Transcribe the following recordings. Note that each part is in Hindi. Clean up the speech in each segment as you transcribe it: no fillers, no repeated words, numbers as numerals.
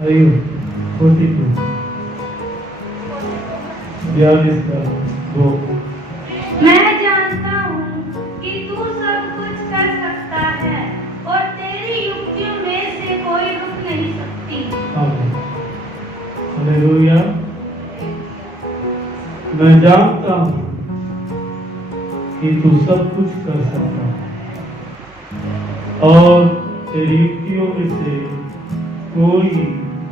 अय्यूब 42 42 का वो मैं जानता हूँ कि तू सब कुछ कर सकता है और तेरी युक्तियों में से कोई रुक नहीं सकती। हालेलुया। मैं जानता हूँ कि तू सब कुछ कर सकता है और तेरी युक्तियों में से कोई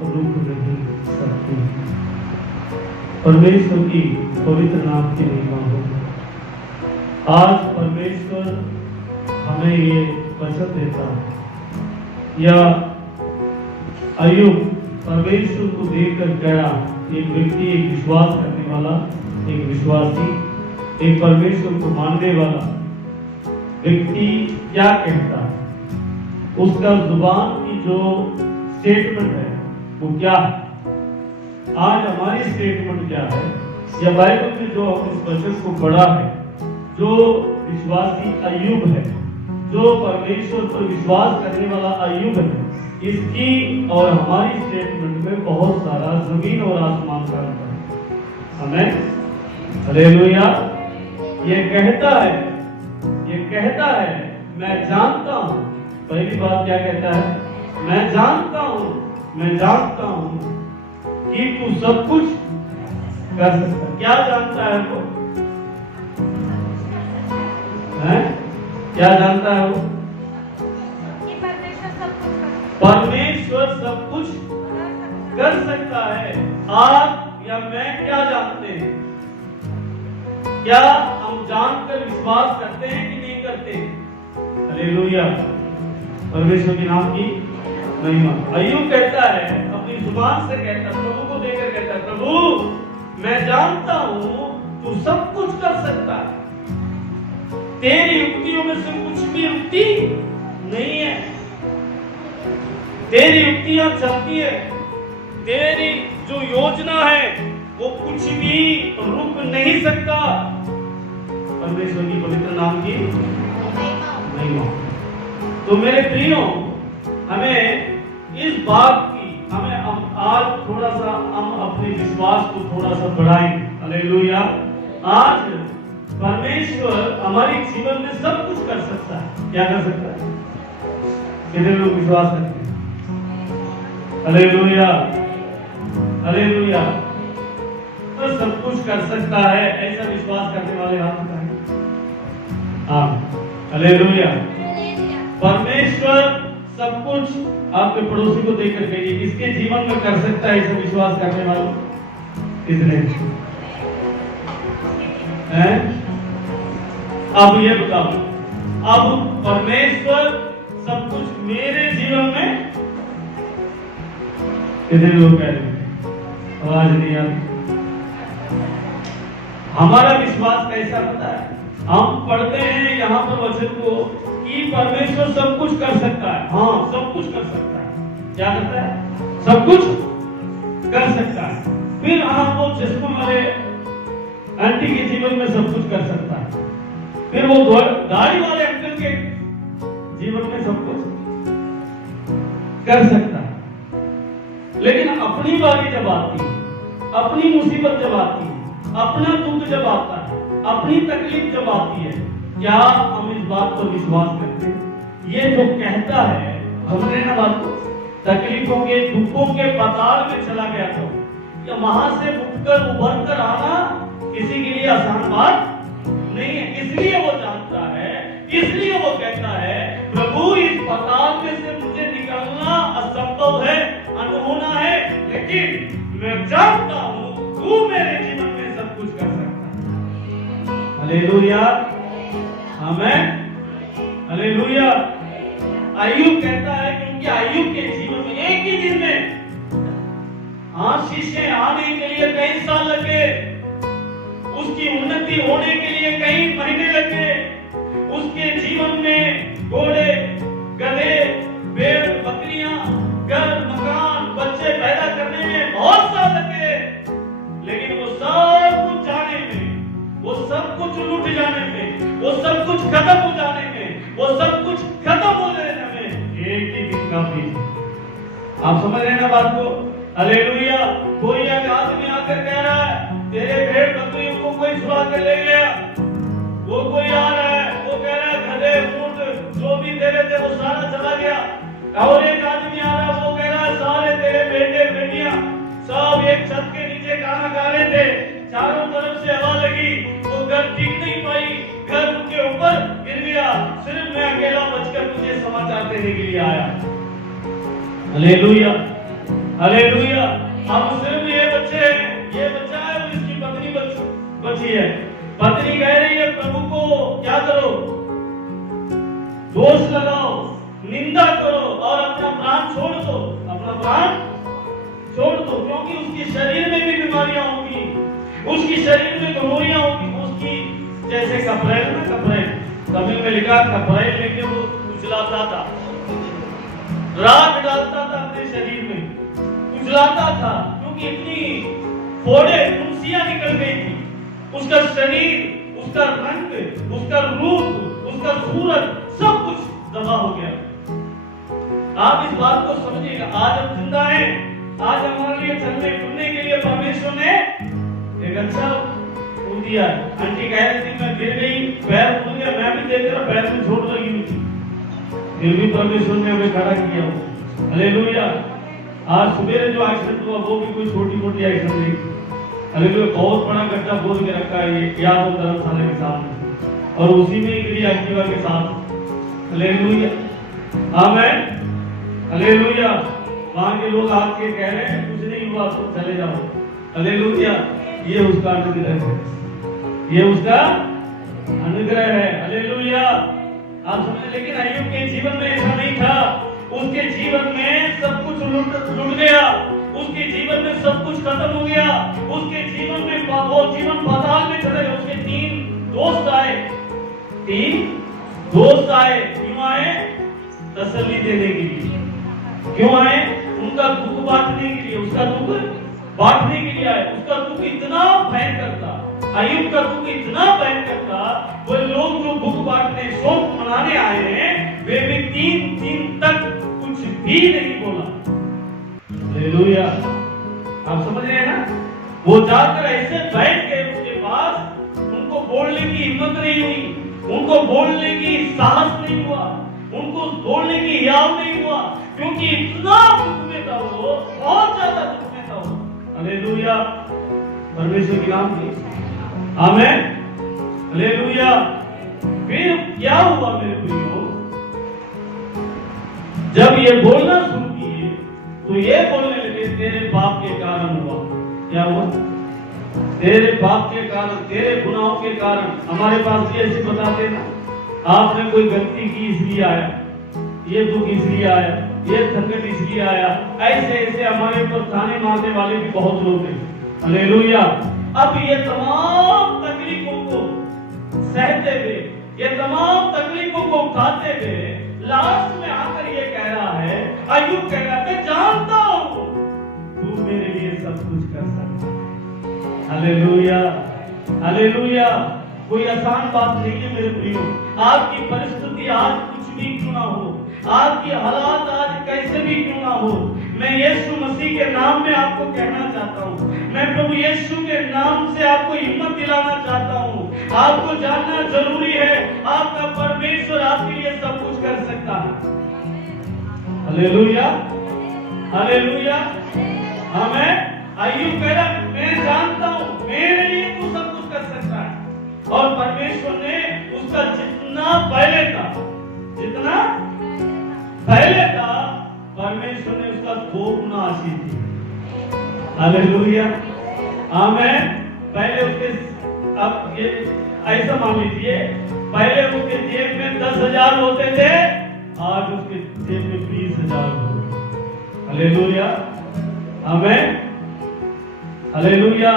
रुक नहीं सकती। परमेश्वर की पवित्र नाम की महिमा हो। आज परमेश्वर हमें ये वचन देता है, या अय्यूब परमेश्वर को देखकर गया। एक व्यक्ति, एक विश्वास करने वाला, एक विश्वासी, एक परमेश्वर को मानने वाला व्यक्ति क्या कहता है, उसका जुबान की जो स्टेटमेंट है वो क्या है। आज हमारी स्टेटमेंट क्या है, या बाइबल में जो हम इस वचन को पढ़ा है, जो विश्वासी अय्यूब है, जो परमेश्वर पर विश्वास करने वाला अय्यूब है, इसकी और हमारी स्टेटमेंट में बहुत सारा जमीन और आसमान का अंतर है। हमें हालेलुया। ये कहता है मैं जानता हूं। पहली बात क्या कहता है, मैं जानता हूं कि तू सब कुछ कर सकता है। क्या जानता है वो? क्या जानता है वो? परमेश्वर सब कुछ कर सकता है। आप या मैं क्या जानते हैं? क्या हम जानकर विश्वास करते हैं कि नहीं करते? हालेलुया। परमेश्वर के नाम की महिमा। अय्यूब कहता है, अपनी जुबान से कहता, प्रभु को देकर कहता, प्रभु मैं जानता हूं तू सब कुछ कर सकता है, तेरी युक्तियों में से कुछ भी युक्ति नहीं है। तेरी युक्तियां चलती है, तेरी जो योजना है वो कुछ भी रुक नहीं सकता। परमेश्वर की पवित्र नाम की महिमा। तो मेरे प्रियो, हमें इस बात की आज थोड़ा सा हम अपने विश्वास को थोड़ा सा बढ़ाएंगे। हालेलुया। आज परमेश्वर हमारे जीवन में सब कुछ कर सकता है। क्या कर सकता है? कितने लोग विश्वास करते हैं? Hallelujah, hallelujah. तो सब कुछ कर सकता है, ऐसा विश्वास करने वाले हाथ उठाएं। हाँ, हालेलुया। परमेश्वर सब कुछ आपके पड़ोसी को देकर कहिए, इसके जीवन में कर सकता है, ऐसा विश्वास करने वाले कितने हैं? अब ये बताओ, अब परमेश्वर सब कुछ मेरे जीवन में, कितने लोग कह रहे हैं? आवाज नहीं आती। हमारा विश्वास कैसा होता है? हम पढ़ते हैं यहाँ पर वचन को कि परमेश्वर सब कुछ कर सकता है। हाँ, सब कुछ कर सकता है। क्या करता है? सब कुछ कर सकता है। फिर हाँ, वो चश्मे वाले आंटी के जीवन में सब कुछ कर सकता है। फिर वो दाढ़ी वाले अंकल के जीवन में सब कुछ कर सकता है। लेकिन अपनी बारी जब आती है, अपनी मुसीबत जब आती है, अपना दुख जब आता है, अपनी तकलीफ जब आती है, क्या हम इस बात पर विश्वास करते हैं? ये जो कहता है, हमने ना बात को तकलीफों के, दुखों के पाताल में चला गया था, या वहां से उठकर उभर कर आना किसी के लिए आसान बात नहीं है। इसलिए वो जानता है, इसलिए वो कहता है, प्रभु इस पाताल में से मुझे निकलना असंभव है, अनहोना है, लेकिन मैं जानता हूं तू मेरे जीवन में सब कुछ कर सकता है। हालेलुया, आमेन, हालेलुया। अय्यूब कहता है, क्योंकि अय्यूब के जीवन में एक ही दिन में आशीषें आने के लिए कई साल लगे, उसकी उन्नति होने के लिए कई महीने लगे, उसके जीवन में घोड़े, गधे, भेड़, बकरियां, घर, मकान, बच्चे पैदा करने में बहुत साल लगे। लेकिन वो सब कुछ जाने में, वो सब कुछ लूट जाने में, वो सब कुछ खत्म हो जाने में, वो सब कुछ खत्म हो जाने में एक ही दिन काफी। आप समझ रहे हैं ना बात को? हालेलुया। कोई एक आदमी आकर कह रहा है तेरे भेड़ बकरियों को कोई छुड़ा के ले गया। वो कोई आ रहा है, वो कह रहा है गधे ऊंट जो भी तेरे थे वो सारा चला गया। और एक आदमी आ रहा है, वो कह रहा है सारे तेरे बेटे बेटियां सब एक छत के नीचे गाना गा रहे थे, चारों तरफ से हवा लगी, वो घर टिक नहीं पाई, घर उनके ऊपर गिर गया, सिर्फ मैं अकेला बचकर तुझे समाचार देने के लिए आया। Hallelujah, hallelujah. अब सिर्फ ये बच्चे हैं, ये बच्चा है और इसकी पत्नी बची है। पत्नी कह रही है प्रभु को क्या करो, दोष लगाओ, निंदा करो और अपना प्राण छोड़ दो, अपना प्राण छोड़ दो, क्योंकि उसके शरीर में भी बीमारियां होगी, उसकी शरीर में कमजोरियां होगी, उसकी जैसे कपड़े ना कपड़े तमिल में लिखा कपड़े लेके वो कुचलाता था, राख डालता था अपने शरीर में, कुचलाता था, क्योंकि इतनी फोड़े फुंसियां निकल गई थी। उसका शरीर, उसका रंग, उसका रूप, उसका सूरत सब कुछ दबा हो गया। आप इस बात को समझिएगा, आज हम जिंदा हैं, आज हमारे लिए चलने फिरने के लिए परमेश्वर ने एक अच्छा वो दिया। आंटी कह रही थी मैं गिर गई, पैर फूल गया, मैं भी देख रहा पैर में चोट लगी हुई थी, फिर भी परमेश्वर ने हमें खड़ा किया। हालेलुया। आज सवेरे जो एक्सीडेंट हुआ वो भी कोई छोटी मोटी एक्सीडेंट नहीं थी। हालेलुया। बहुत बड़ा गड्ढा खोद के रखा है ये याद हो धर्मशाला के सामने, और उसी में गिरी एक्टिवा के साथ। हालेलुया, आमीन, हालेलुया। वहां के लोग आके कह रहे हैं कुछ नहीं हुआ तो चले जाओ। हालेलुया। ये उसका अनुग्रह है, ये उसका अनुग्रह है। हालेलुया। आप समझे, लेकिन अय्यूब के जीवन में ऐसा नहीं था। उसके जीवन में सब कुछ लुट गया, उसके जीवन में सब कुछ खत्म हो गया, उसके जीवन में वो जीवन पाताल में चले गए। उसके तीन दोस्त आए, क्यों आए? तसल्ली देने के लिए। क्यों आए? उनका दुख बांटने के लिए, उसका दुख बांटने के लिए आए। उसका दुख इतना भयंकर था, अय्यूब का दुख इतना भयंकर था, वो लोग जो दुख बांटने शोक मनाने आए हैं वे भी 3 दिन तक कुछ भी नहीं बोला। हालेलुया। आप समझ रहे हैं ना? वो जाकर ऐसे बैठ गए उसके पास, उनको बोलने की हिम्मत नहीं हुई, उनको बोलने की साहस नहीं हुआ, उनको बोलने की हियाव नहीं हुआ, क्योंकि इतना दुख में था वो, बहुत ज्यादा दुख में था वो। हालेलुया। परमेश्वर की नाम की आमीन, हालेलुया। फिर क्या हुआ मेरे प्रियो? जब ये बोलना शुरू किए तो ये बोलने लगे तेरे पाप के कारण हुआ। क्या हुआ? तेरे पाप के कारण, तेरे गुनाहों के कारण। हमारे पास ये ऐसे बताते ना, आपने कोई गलती की इसलिए आया, ये दुख इसलिए आया, ये संकट इसलिए आया। ऐसे ऐसे हमारे ऊपर ताने मारने वाले भी बहुत लोग हैं। हालेलुया। अब ये तमाम तकलीफों को सहते हुए, ये तमाम तकलीफों को उठाते हुए लास्ट में आकर ये कह रहा है, अय्यूब कह रहा है मैं जानता हूं तू मेरे लिए सब कुछ कर सकता है। Hallelujah, hallelujah. कोई आसान बात नहीं है मेरे प्रियो। आपकी परिस्थिति आज कुछ भी क्यों ना हो, आपकी हालात आज कैसे भी क्यों ना हो, मैं यीशु मसीह के नाम में आपको कहना चाहता हूँ, मैं प्रभु यीशु के नाम से आपको हिम्मत दिलाना चाहता हूँ। आपको जानना जरूरी है, आपका परमेश्वर आपके लिए सब कुछ कर सकता है। हालेलुया, हालेलुया, आमीन। अय्यूब कह रहा मैं जानता हूँ मेरे लिए तू सब कुछ कर सकता है, और परमेश्वर ने उसका जितना पहले था, जितना पहले था, परमेश्वर ने उसका 2 गुना आशीष दी। हालेलुया, आमीन। पहले उसके, अब ये ऐसा मान लीजिए, पहले उसके जेब में 10,000 होते थे, आज उसके जेब में 20,000 हो गए। हालेलुया, आमीन, हालेलुया।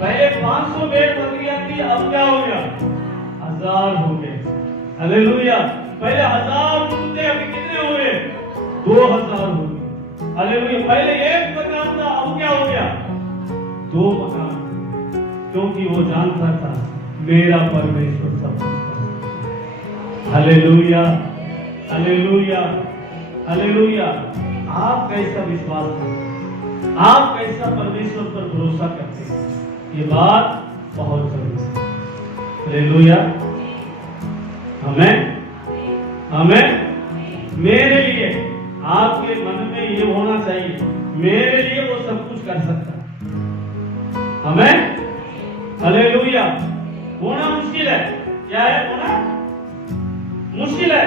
पहले 500 भेड़ बकरियां थी, अब क्या हो गया? 1000 हो गए। हालेलुया। पहले 1000 थे, अभी कितने हुए? 2000 हो गए। हालेलुया। पहले 1 मकान था, अब क्या हो गया? 2 मकान, क्योंकि वो जानता था मेरा परमेश्वर सब कुछ कर सकता है। Hallelujah, hallelujah, hallelujah. आप कैसा विश्वास करें? आप कैसा परमेश्वर पर भरोसा करते हैं, ये बात बहुत जरूरी है। हालेलुया, हमें मेरे लिए आपके मन में ये होना चाहिए, मेरे लिए वो सब कुछ कर सकता है। हमें हालेलुया, होना मुश्किल है, क्या है होना मुश्किल है,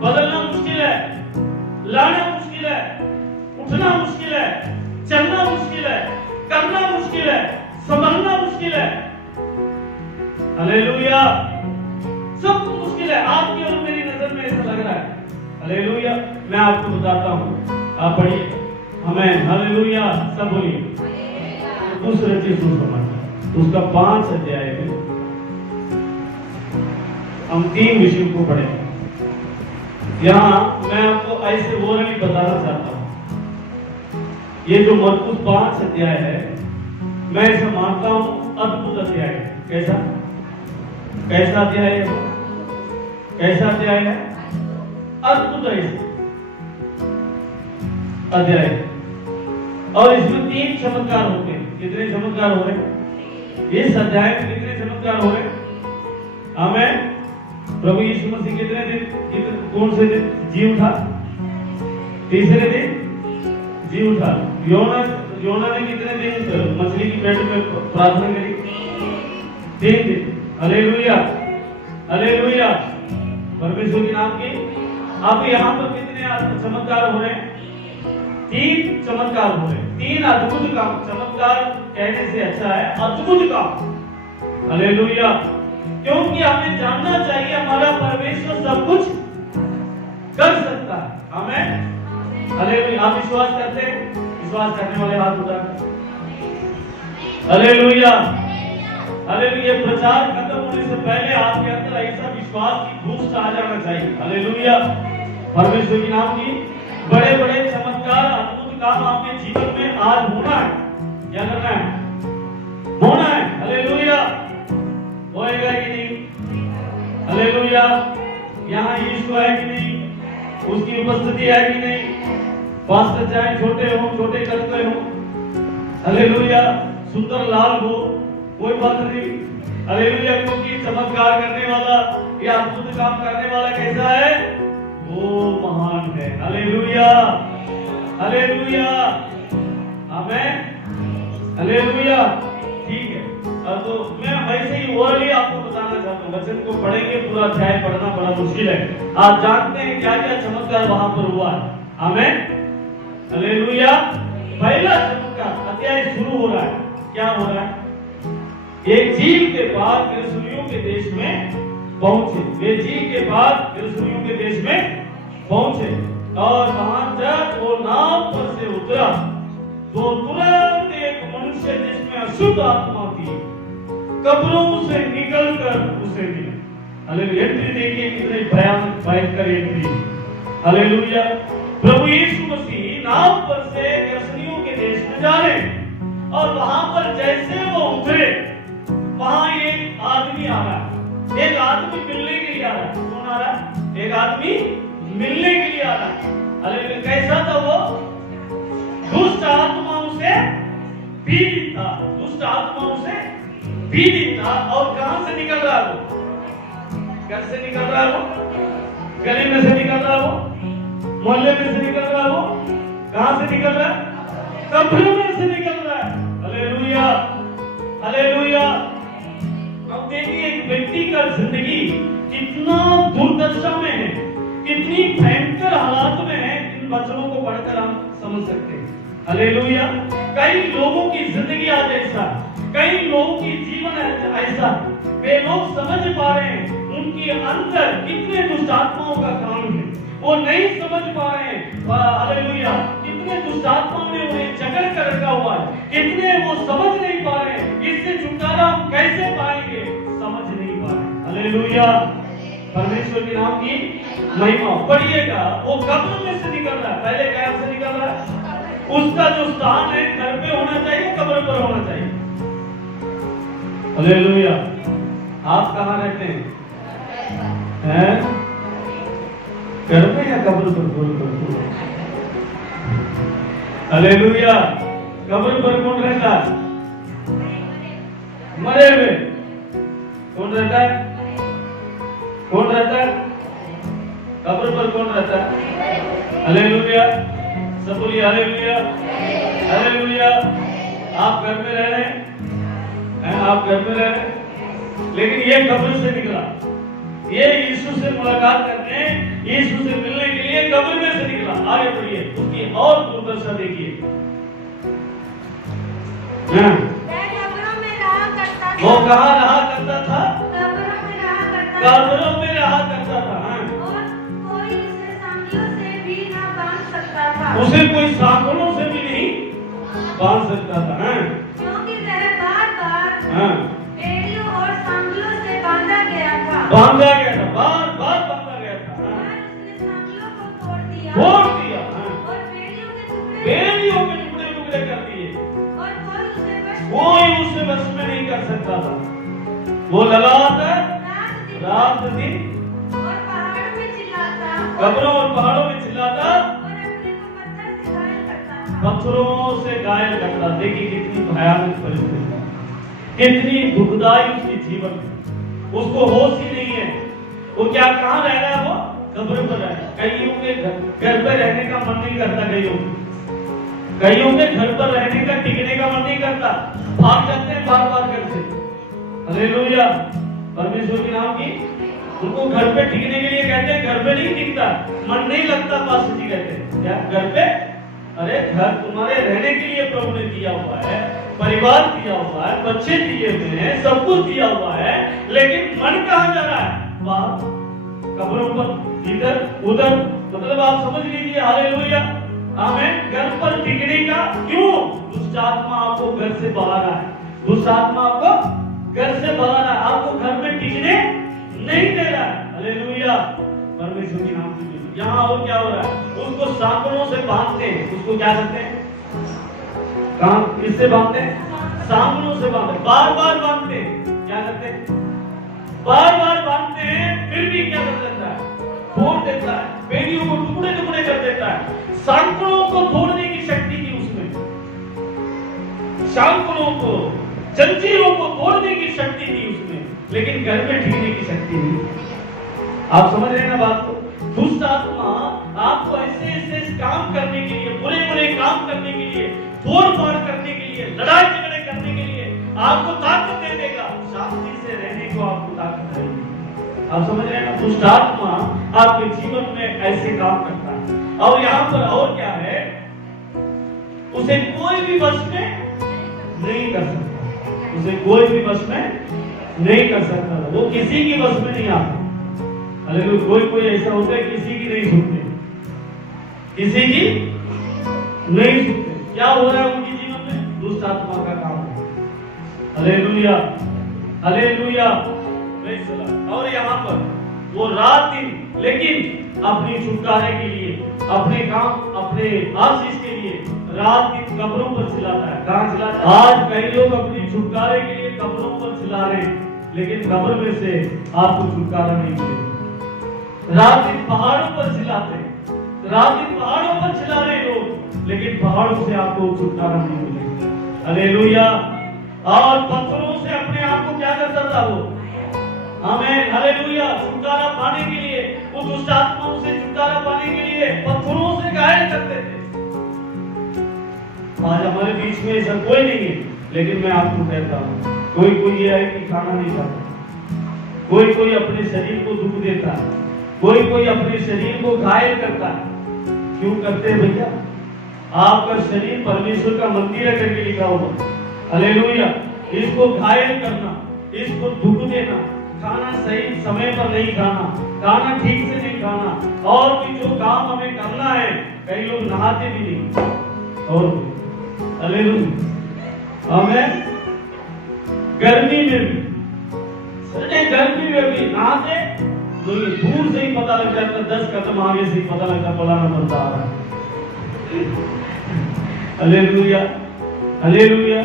बदलना मुश्किल है, लाना मुश्किल है, उठना मुश्किल है, चलना मुश्किल है, करना मुश्किल है, संभलना मुश्किल है। हालेलुया, सब कुछ मुश्किल है। आपकी और मेरी नजर में ऐसा लग रहा है। हालेलुया, मैं आपको बताता हूँ, आप पढ़िए, हमें हालेलुया सब बोलिए। दूसरे चीज सुसमाचार उसका 5 अध्याय में हम 3 विषयों को पढ़े। यहाँ मैं आपको ऐसे ओरली बताना चाहता हूँ, ये जो मरकुस 5 अध्याय है, मैं ऐसा मानता हूँ अद्भुत अध्याय है। कैसा कैसा अध्याय है? कैसा अध्याय है? अद्भुत अध्याय। और इसमें 3 चमत्कार होते हैं। कितने चमत्कार हो रहे इस अध्याय में? कितने चमत्कार हो रहे? हमें प्रभु यीशु मसीह कितने दिन, कौन से दिन जी उठा? तीसरे दिन जी उठा। योना ने कितने दिन मछली की पेट में प्रार्थना करी? 3 दिन। हालेलुया, हालेलुया, परमेश्वर के नाम की। अब यहाँ पर कितने चमत्कार हो रहे हैं? 3 चमत्कार हो रहे हैं। 3 अद्भुत काम। चमत्कार कहने से अच्छा है अद्भुत काम। हालेलुया, क्योंकि हमें जानना चाहिए हमारा परमेश्वर सब कुछ कर सकता है। हमें हालेलुया, आप विश्वास करते हैं? विश्वास करने वाले हाथ उठाकर हालेलुया। हालेलुया, प्रचार खत्म होने से पहले आपके अंदर ऐसा विश्वास की बूस्ट आ जाना चाहिए। हालेलुया, परमेश्वर के नाम की। बड़े बड़े चमत्कार अद्भुत काम आपके जीवन में आज होना है। क्या करना है? होना है। हालेलुया, होएगा कि नहीं? हालेलुया, यहाँ यीशु है कि नहीं? उसकी उपस्थिति है कि नहीं? पास्टर चाहे छोटे हो, छोटे करते हो, हालेलुया, सुंदर लाल हो, कोई बात नहीं। हालेलुया, क्योंकि चमत्कार करने वाला या अद्भुत काम करने वाला कैसा है? वो महान है। हालेलुया, हालेलुया, आमेन, हालेलुया। ठीक है, तो मैं वैसे ही ओरली आपको बताना चाहता हूँ। वचन को पढ़ेंगे, पूरा अध्याय पढ़ना बड़ा मुश्किल है। आप जानते हैं क्या क्या चमत्कार वहां पर हुआ है? आमेन, हालेलुया। पहला चमत्कार, अध्याय शुरू हो रहा है। क्या हो रहा है? एक झील के पार गिरसुनियों के देश में पहुंचे। वे झील के पार गिरसुनियों के देश में पहुंचे और वहां जब वो नाव पर से उतरा तो तुरंत एक मनुष्य जिसमें अशुद्ध आत्मा थी कब्रों से निकलकर उसे मिला। हालेलुया, एंट्री देखिए कितनी भयानक भयंकर एंट्री। हालेलुया, प्रभु यीशु मसीह नाव पर से गिरसुनियों के देश में जा रहे और वहां पर जैसे वो उतरे, वहां एक आदमी आ रहा है। एक आदमी मिलने के लिए आ रहा है। कौन आ रहा है? एक आदमी मिलने के लिए आ रहा है। हालेलुया, कैसा था वो? दुष्ट आत्माओं से पीड़ित था। दुष्ट आत्माओं से पीड़ित था। और कहां से निकल रहा है वो? घर से निकल रहा है वो? गली में से निकल रहा है वो? मोहल्ले में से निकल रहा है वो? कहां से निकल रहा है? कब्रों में से निकल रहा है। Hallelujah, hallelujah. अब देखिए एक व्यक्ति का जिंदगी कितना दुर्दशा में है, कितनी भयंकर हालात में है। इन वचनों को पढ़कर हम समझ सकते हैं। हालेलुया, कई लोगों की जिंदगी आज ऐसा, कई लोगों की जीवन ऐसा, वे लोग समझ पा रहे हैं उनके अंदर कितने दुष्ट आत्माओं का काम है, वो नहीं समझ पा रहे हैं। हालेलुया, कितने दुष्ट आत्माओं ने उन्हें जकड़ कर रखा हुआ है, कितने वो समझ नहीं पा रहे हैं। इससे छुटकारा हम कैसे पाएंगे? समझ नहीं पा रहे। हालेलुया, परमेश्वर के नाम की महिमा। पढ़िएगा, वो कब्र में से निकल रहा है। पहले कहाँ से निकल रहा है? उसका जो स्थान है घर पे होना चाहिए, कब्र पर होना चाहिए। हालेलुया, आप कहाँ रहते हैं? घर पे या कब्र पर? हालेलुया, कब्र पर कौन रहता है? मरे हुए। कौन रहता है? कौन रहता है? कब्र पर कौन रहता है? हालेलुया। सब बोलिए हालेलुया, हालेलुया। आप घर में रह रहे हैं, आप घर में रह रहे हैं, लेकिन ये कब्र से निकला, ये यीशु से मुलाकात करने, यीशु से मिलने के लिए कब्र में से निकला। आगे बढ़िए, उसकी और दुर्दशा देखिए। वो कहाँ रहा करता था? कब्रों में रहा करता था। और कोई उसे सांखियों से भी ना बांध सकता था। उसे कोई सांकड़ों से भी नहीं बांध सकता था। क्योंकि वह बार-बार बेड़ियों और सांखियों से बांधा गया था। बांधा गया था, बार-बार बांधा गया था। उसने सांखियों को तोड़ दिया। तोड़ दिया। और बेड़ियों के टुकड़े कर दिए। और कोई उसे वश में नहीं कर सकता था। वो लगातार रात दिन और पहाड़ों में चिल्लाता, कब्रों और पहाड़ों में चिल्लाता, और अपने को पत्थर से घायल करता था। पत्थरों से घायल करता। देखिए कितनी भयानक परिस्थिति, कितनी दुखदाई उसकी जीवन में। उसको होश ही नहीं है। वो क्या, कहाँ रह रहा है? वो कब्र पर रह रहा है। कईयों के घर पर रहने का मन नहीं करता, कईयों के घर पर रहने का, टिकने का मन नहीं करता, भाग जाते हैं बार बार घर से। हालेलुया, परमेश्वर के नाम की। उनको घर पे टिकने के लिए कहते हैं, घर पे नहीं टिकता, मन नहीं लगता। पास्टर जी कहते हैं क्या घर पे? अरे घर तुम्हारे रहने के लिए प्रभु ने दिया हुआ है, परिवार दिया हुआ है, बच्चे दिए हुए हैं, सब कुछ दिया हुआ है, लेकिन मन कहाँ जा रहा है? बाहर, कब्रों पर, इधर उधर। मतलब आप समझ लीजिए। हालेलुया, आमीन। घर पर टिकने का क्यों? दुष्ट आत्मा आपको घर से बाहर है, दुष्ट आत्मा आपको घर से बाहर है, आपको घर में टिकने नहीं दे रहा है। हालेलुया, परमेश्वर की नाम की। यहाँ और क्या हो रहा है? उसको सांकड़ों से बांधते हैं। उसको क्या करते हैं? काम किससे बांधते हैं? सांकड़ों से बांधते, बार बार बांधते हैं। क्या करते हैं? बार बार बांधते हैं, फिर भी क्या कर देता है? तोड़ देता है, बेड़ियों को टुकड़े टुकड़े कर देता है। सांकड़ों को तोड़ने की शक्ति थी उसमें, सांकड़ों को, जंजीरों को तोड़ने की शक्ति थी उसमें, लेकिन घर में टिकने की शक्ति नहीं। आप समझ रहे हैं ना बात को? दुष्ट आत्मा आपको ऐसे ऐसे काम करने के लिए, बुरे बुरे काम करने के लिए, तोड़ फाड़ करने के लिए, लड़ाई झगड़े करने के लिए आपको ताकत दे देगा। शांति से रहने को आपको ताकत देगी। आप समझ रहे हैं ना? दुष्ट आत्मा आपके जीवन में ऐसे काम करता है। और यहाँ पर और क्या है? उसे कोई भी वश में नहीं कर सकता, उसे कोई भी वश में नहीं कर सकता। वो किसी की वश में नहीं आता। हालेलुया। कोई ऐसा होता है किसी की नहीं सुनते, किसी की नहीं सुनते। क्या हो रहा है उनके जीवन में? दुष्ट आत्मा का काम है। Hallelujah, hallelujah. और यहाँ पर वो रात दिन, लेकिन अपनी छुटकारे के लिए, अपने काम, अपने आशीष के लिए रात दिन कब्रों पर चिल्लाता है। कहाँ चिल्लाता है? आज कई लोग अपनी छुटकारे के लिए कब्रों पर चिल्ला रहे हैं, लेकिन कब्र में से आपको छुटकारा नहीं मिलेगा। रात दिन पहाड़ों पर चिल्लाते हैं, रात दिन पहाड़ों पर चिल्ला रहे लोग, लेकिन पहाड़ों से आपको छुटकारा नहीं मिलेगा। हालेलुया। और पत्थरों से अपने आप को क्या करता था वो? आमीन, हालेलुया। छुटकारा पाने के लिए, वो दुष्ट आत्माओं से छुटकारा पाने के लिए पत्थरों से घायल करते थे। आज हमारे बीच में ऐसा कोई नहीं है, लेकिन मैं आपको कहता हूँ, कोई ये है कि खाना नहीं खाता, कोई अपने शरीर को दुख देता है, कोई अपने शरीर को घायल करता है। क्यों करते हैं भैया? आपका शरीर परमेश्वर का मंदिर है करके लिखा होगा। हालेलुया। इसको घायल करना, इसको दुख देना, खाना सही समय पर नहीं खाना, खाना ठीक से नहीं खाना, और भी जो काम हमें करना है, कई लोग नहाते भी नहीं। और हालेलुया, आमीन। गर्मी में भी, गर्मी में भी नहाते, तो दूर से ही पता लग जाता, 10 कदम आगे से ही पता लगता फलाना बंदा आ रहा है। Hallelujah, hallelujah.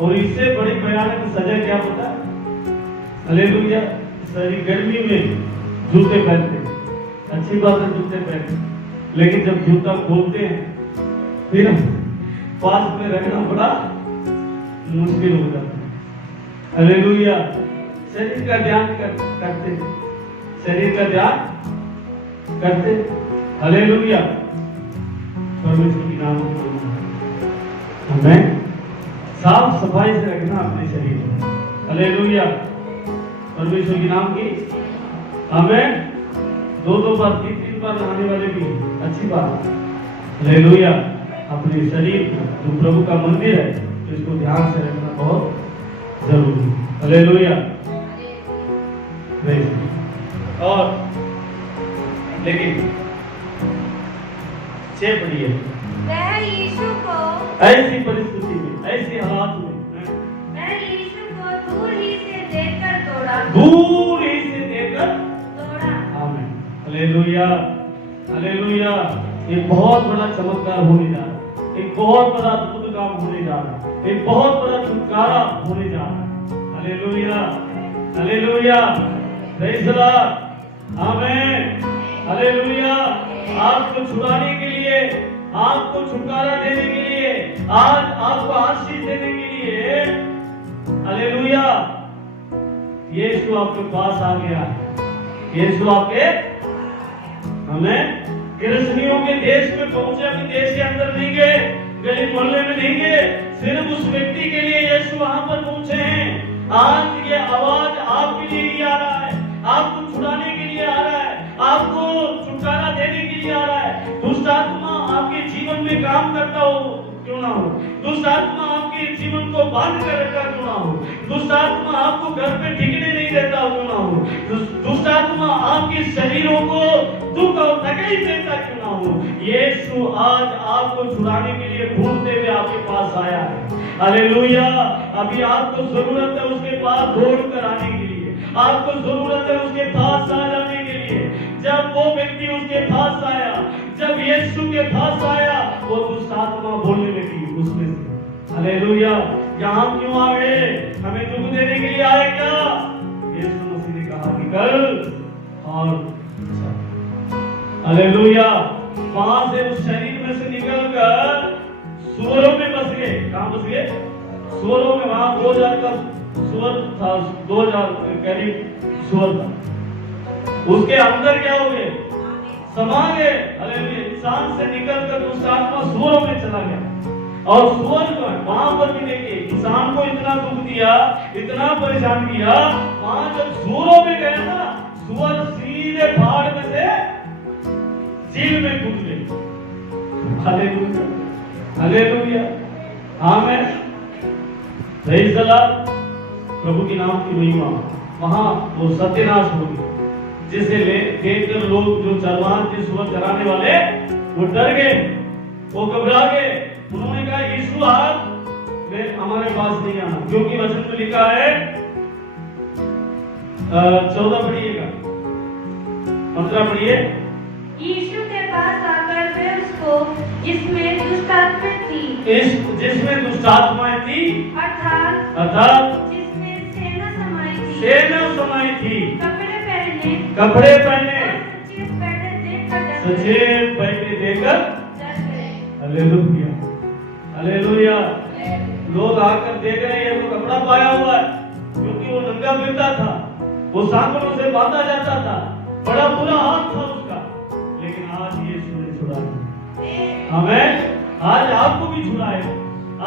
और इससे बड़ी भयानक सजा क्या पता है? हालेलुया। सारी गर्मी में जूते पहनते, अच्छी बात है जूते पहनते, लेकिन जब जूता खोलते हैं, पास में रखना बड़ा मुश्किल हो जाता है। हालेलुया। शरीर का ध्यान करते, शरीर का ध्यान करते। हालेलुया। परमेश्वर की नाम हमें साफ सफाई से रखना अपने शरीर में। हालेलुया। परमेश्वर की नाम की हमें दो बार 3 बार नहाने वाले भी अच्छी बात। हालेलुया। अपने शरीर को जो प्रभु का मंदिर है तो इसको ध्यान से रखना बहुत जरूरी है। हालेलुया। और लेकिन 6 पढ़िए। वह यीशु को ऐसी परिस्थिति में, ऐसी हालात में वह यीशु को दूर ही से देखकर दौड़ा। आमीन। हालेलुया। हालेलुया। एक बहुत बड़ा चमत्कार होने जा रहा है, एक बहुत बड़ा अद्भुत काम होने जा रहा है, एक बहुत बड़ा छुटकारा होने जा रहा है। Hallelujah. Hallelujah. Praise the Lord. आमीन। हालेलुया। आपको छुड़ाने के लिए, आपको छुटकारा देने के लिए, आज आपको आशीष देने के लिए, हालेलुया, यीशु आपके पास आ गया। यीशु आपके, हमें कृष्णियों के देश में पहुंचे, अपने देश के अंदर नहीं गए, गली मोहल्ले में नहीं गए, सिर्फ उस व्यक्ति के लिए यीशु वहां पर पहुंचे हैं। आज ये आवाज आपके लिए ही आ रहा है, आपको छुड़ाने के लिए आ रहा है, आपको छुटकारा देने के लिए आ रहा है। दुष्ट आत्मा आपके जीवन में काम करता हो क्यों ना हो, दुष्ट आत्मा आपके जीवन को बांध कर रखा क्यों ना हो, दुष्ट आत्मा आपको घर पे टिकने नहीं देता क्यों ना हो, दुष्ट आत्मा आपके शरीरों को दुख और तकलीफ देता क्यों ना हो, यीशु आज आपको छुड़ाने के लिए ढूंढते हुए आपके पास आया है। हालेलुया। अभी आपको जरूरत है उसके पास दौड़ कर आने के लिए, आपको जरूरत है उसके पास आ जाने के लिए। जब वो व्यक्ति उसके पास आया, जब यीशु के पास आया, वो दुष्ट आत्मा बोलने लगी उसमें से। हालेलुया। यहाँ क्यों आ गए, हमें दुख देने के लिए आए क्या? यीशु मसीह ने कहा कि कल और हालेलुया। वहां से उस शरीर में से निकलकर सुअरों में बस गए। कहां बस गए? सुअरों में। वहां 2000 का सुअर था, 2000 करीब सुअर था। उसके अंदर क्या हो गए? समा गए। हालेलुया। इंसान से निकलकर उस आत्मा सुअरों में चला गया। और सुअर को वहां पर भी देखिए, इंसान को इतना दुख दिया, इतना परेशान किया, वहां जब सुअरों में गया ना, सुअर सीधे पहाड़ में से झील में कूद गए। हालेलुया। हालेलुया। आमीन। Praise the lord. प्रभु के नाम की महिमा। वहां वो सत्यानाश हो गया, जिसे देखकर लोग जो चरवाह थे, सुअर चराने वाले, वो डर गए, वो घबरा गए। उन्होंने कहा यीशु आप हमारे पास नहीं आना, क्योंकि वचन में लिखा है 14 पढ़िएगा, 15 पढ़िए। यीशु के पास आकर वे उसको, जिसमें दुष्ट आत्माएं थी, जिसमें दुष्ट आत्माएं थी, अर्थात जिसमें सेना समाई थी, कपड़े पहने सचेत बैठे देखकर। हालेलुया। हालेलुया। लोग आकर देख रहे हैं तो कपड़ा पाया हुआ है, क्योंकि वो नंगा फिरता था, वो सांकड़ों से बांधा जाता था, बड़ा बुरा हाल था उसका। लेकिन आज यीशु ने छुड़ा दिया। हमें आज आपको भी छुड़ाएगा।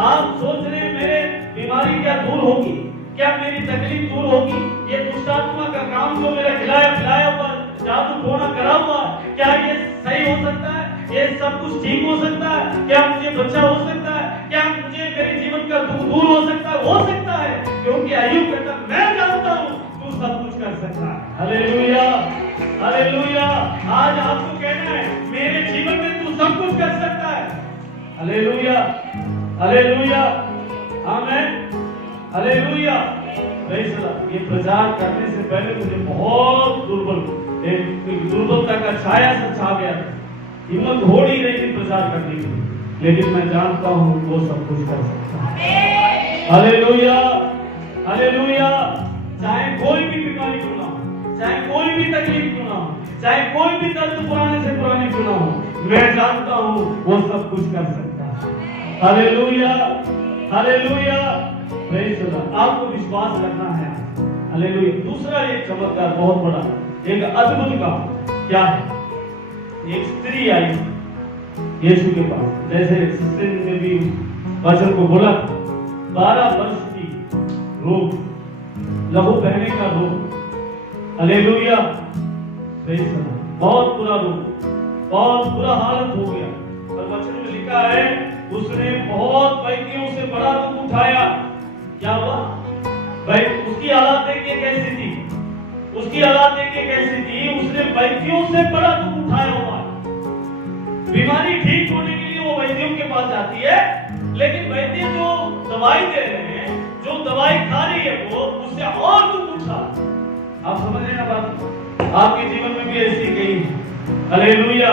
आप सोच रहे हैं मेरे बीमारी क्या दूर होगी, क्या मेरी तकलीफ दूर होगी, ये दुष्ट आत्मा का काम जो मेरा खिलाया हुआ जादू टोना करा हुआ, क्या ये सही हो सकता है? ये सब कुछ ठीक हो सकता है? क्या मुझे बच्चा हो सकता है? क्या मुझे मेरे जीवन का दुख दूर हो सकता है? हो सकता है, क्योंकि अय्यूब कहता मैं जानता हूँ तू सब कुछ कर सकता है। हालेलुया। हालेलुया। आज आपको कहना है मेरे जीवन में तू सब कुछ कर सकता है। हालेलुया। हालेलुया। आमीन। हालेलुया। ये प्रचार करने से पहले मुझे बहुत दुर्बलता का छाया सा छा गया था, हिम्मत हो नहीं रही थी प्रचार करने की, लेकिन मैं जानता हूँ वो सब कुछ कर सकता है। हालेलुया। हालेलुया। चाहे कोई भी बीमारी क्यों ना हो, चाहे कोई भी तकलीफ क्यों ना हो, चाहे कोई भी दर्द पुराने से पुराने क्यों ना हो, मैं जानता हूँ वो सब कुछ कर सकता है। Hallelujah, hallelujah, praise the Lord. आपको विश्वास करना है। हालेलुया। दूसरा एक चमत्कार बहुत बड़ा, एक अद्भुत काम क्या है? एक स्त्री आई यीशु के पास, जैसे सिस्टर ने भी वचन को बोला, 12 वर्ष की रोग, लहू बहने का रोग। Hallelujah, praise the Lord. बहुत बुरा रोग, बहुत बुरा हालत हो गया। और वचन में लिखा है उसने बहुत वैद्यों से बड़ा दुख उठाया। क्या हुआ भाई? उसकी हालत देखिए कैसी थी, उसकी हालत देखिए कैसी थी। उसने वैद्यों से बड़ा दुख उठाया हुआ। बीमारी ठीक होने के लिए वो वैद्यों के पास जाती है, लेकिन वैद्य जो दवाई दे रहे हैं, जो दवाई खा रही है, वो उससे और दुख उठा। आप समझ रहे हैं ना बात? आपके जीवन में भी ऐसी गई। Hallelujah,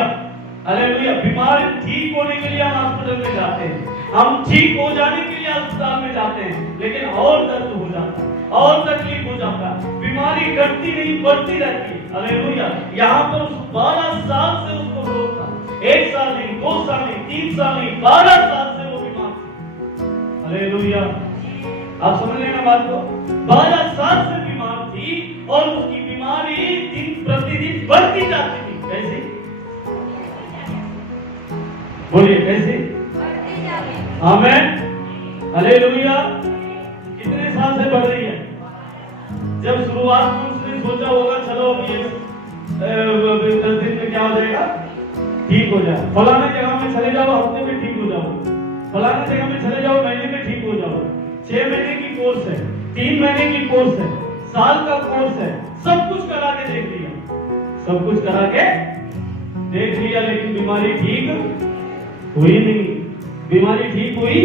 hallelujah. बीमारी ठीक होने के लिए हम हॉस्पिटल में जाते हैं, हम ठीक हो जाने के लिए अस्पताल में जाते हैं, लेकिन और दर्द हो जाता है, और तकलीफ हो जाता है। बीमारी घटती नहीं, बढ़ती रहती है। हालेलुया। यहाँ पर उस 12 साल से उसको रोग था। 1 साल नहीं, 2 साल नहीं, 3 साल नहीं, 12 साल से वो बीमार थी। हालेलुया। आप समझ रहे हैं ना बात को? 12 साल से बीमार थी और उसकी बीमारी दिन प्रतिदिन बढ़ती जाती थी। कैसे? बोलिए कैसे? आमीन, हालेलुया। कितने साल से बढ़ रही है? जब शुरुआत में उसने सोचा होगा चलो अब ये 10 दिन में क्या हो जाएगा, ठीक हो जाए, फलाने जगह में चले जाओ, हफ्ते में ठीक हो जाओ, फलाने जगह में चले जाओ, महीने में ठीक हो जाओ। 6 महीने की कोर्स है, 3 महीने की कोर्स है, साल का कोर्स है, सब कुछ करा के देख लिया, सब कुछ करा के देख लिया, लेकिन बीमारी ठीक हुई नहीं, बीमारी ठीक हुई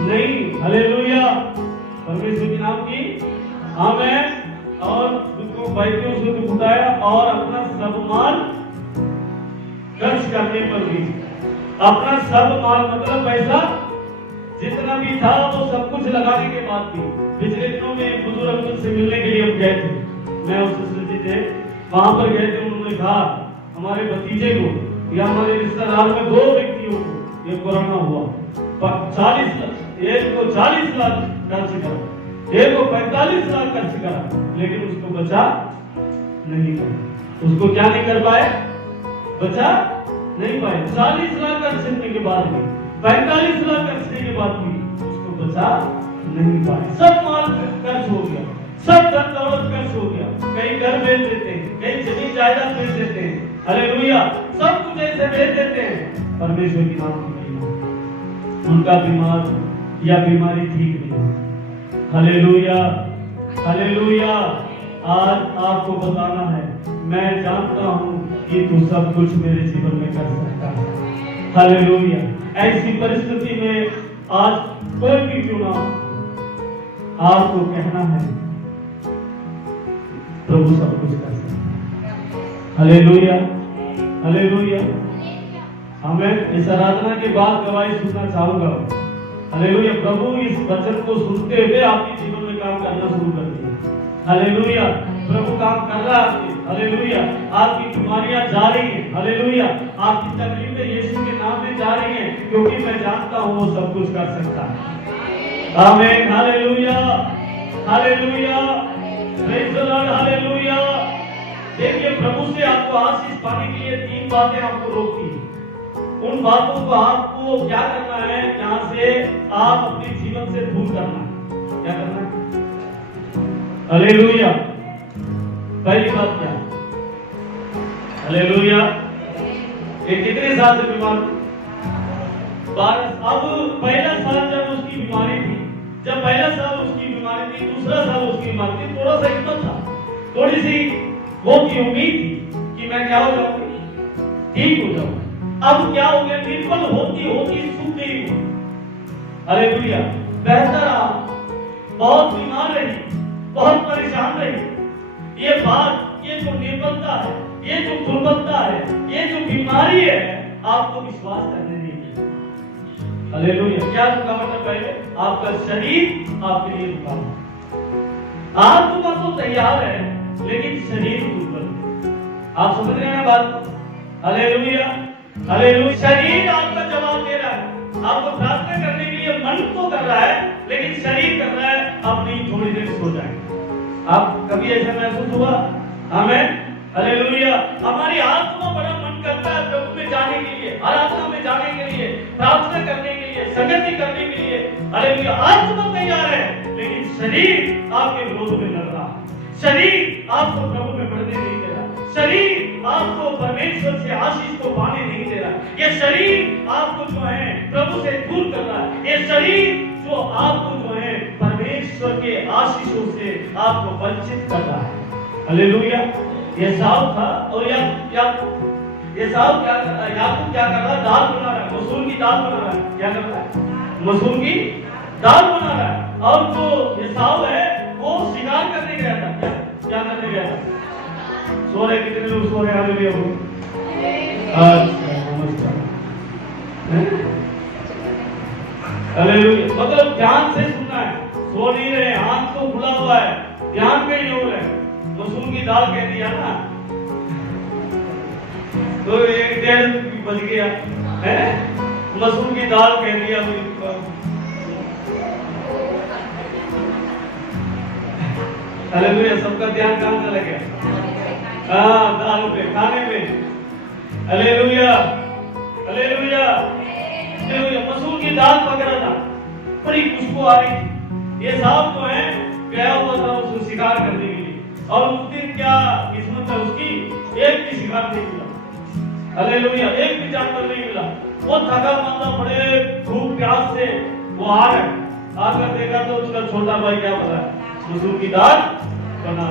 नहीं। हालेलुया, परमेश्वर के नाम की आमीन। और उसको वैद्यों से दुख उठाया और अपना सब माल खर्च करने पर भी, अपना सब माल मतलब पैसा जितना भी था वो सब कुछ लगाने के बाद भी। पिछले दिनों में एक बुजुर्ग अंकल से मिलने के लिए हम गए थे, मैं उससे थे, वहां पर गए थे। उन्होंने कहा हमारे भतीजे को या हमारे रिश्तेदार में 2 व्यक्तियों को ये कोरोना हुआ, 40 लाख, एक को 40 लाख खर्च करा, एक को 45 लाख खर्च करा, लेकिन उसको बचा नहीं पाए। उसको क्या नहीं कर पाए? बचा नहीं पाए। 40 लाख खर्च करने के बाद भी, 45 लाख खर्चने के बाद भी उसको बचा नहीं पाए। सब माल खर्च हो गया, सब धन दौलत खर्च हो गया। कई घर बेच देते हैं, कई जमीन जायदाद बेच देते हैं। हालेलुया, सब कुछ ऐसे बेच देते हैं। परमेश्वर की नाम की उनका बीमार या बीमारी ठीक नहीं होती। Hallelujah, hallelujah. आज आपको बताना है, मैं जानता हूं कि तू सब कुछ मेरे जीवन में कर सकता है। हालेलुया। ऐसी परिस्थिति में आज कोई भी क्यों ना, आपको कहना है प्रभु सब कुछ कर सकता है। Hallelujah, hallelujah. हमें इस आराधना के बाद गवाही सुनना चाहूंगा। हालेलुया। प्रभु इस वचन को सुनते हुए आपके जीवन में काम करना शुरू कर दिया। हालेलुया। प्रभु काम कर रहा है। हालेलुया। आपकी बीमारियां जा रही हैं। हालेलुया। आपकी तकलीफें यीशु के नाम में जा रही हैं, क्योंकि मैं जानता हूं वो सब कुछ कर सकता है। आमीन, hallelujah, hallelujah, praise the Lord, hallelujah. देखिए, प्रभु से आपको आशीष पाने के लिए 3 बातें आपको रोकती हैं। उन बातों को आपको क्या करना है? यहाँ से आप अपने जीवन से दूर करना है। क्या करना है? हालेलुया। पहली बात क्या? हालेलुया। ये कितने साल से बीमार? 12। अब पहला साल जब उसकी बीमारी थी, जब पहला साल उसकी बीमारी थी, दूसरा साल उसकी बीमारी थी, थोड़ा सा हिम्मत था, थोड़ी सी वो की उम्मीद थी कि मैं क्या हो जाऊंगी, ठीक हो जाऊंगा। अब क्या हो गया? निर्बल होती होती सूख गई। हालेलुया। बेहतर आप बहुत बीमार रही, बहुत परेशान रही। ये बात, ये जो निर्बलता है, ये जो दुर्बलता है, ये जो बीमारी है, आपको विश्वास करने नहीं है। हालेलुया। क्या रुकावट है? पहले आपका शरीर आपके लिए रुकावट। आत्मा तो तैयार है, लेकिन शरीर दुर्बल है। आप समझ रहे हैं बात? Hallelujah, hallelujah. शरीर आपका जवाब दे रहा है, आपको प्रार्थना मन तो कर रहा है लेकिन शरीर कर रहा है अपनी थोड़ी देर सो जाए। आप कभी ऐसा महसूस हुआ? हमें हालेलुया, हमारी आत्मा बड़ा मन करता है प्रभु में जाने के लिए, आराधना में जाने के लिए, प्रार्थना करने के लिए, संगति करने के लिए। हालेलुया, आत्मा तैयार है लेकिन शरीर आपके विरोध में लड़ रहा है। शरीर आपको प्रभु में बढ़ने नहीं दे रहा। शरीर आपको परमेश्वर से आशीष को पाने नहीं दे रहा। ये शरीर आपको जो है प्रभु से दूर कर रहा है। ये शरीर जो आपको जो है परमेश्वर के आशीषों से आपको वंचित कर रहा है। हालेलुया, ये साहब था और ये साहब क्या कर रहा है? याकूब क्या कर रहा है? दाल बना रहा है, मसूर की दाल बना रहा है। क्या कर रहा है? मसूर की दाल बना रहा है। और जो ये साहब है वो शिकार करने गया था। क्या करने गया था? सो रहे कितने लोग सो रहे? हालेलुया, अच्छा नमस्कार। हालेलुया, मतलब ध्यान से सुनना है, सो नहीं रहे, हाथ तो खुला हुआ है, ध्यान में ही हो रहे। मसूर की दाल कह दिया ना तो 1-1.5 बज गया है। मसूर की दाल कह दिया तो हालेलुया, सबका ध्यान कहां चला गया? हाँ, दाल पे, खाने में। Hallelujah, hallelujah, hallelujah. मसूर की दाल पक रहा था, बड़ी खुशबू आ रही थी। ये साहब जो है गया हुआ था उसको शिकार करने के लिए और उस दिन क्या किस्मत है उसकी, एक भी शिकार नहीं मिला। हालेलुया, एक भी जानवर नहीं मिला। वो थका मांदा बड़े भूख प्यास से वो आ रहा है, आकर देखा तो उसका छोटा भाई क्या बोला है? मसूर की दाल बना।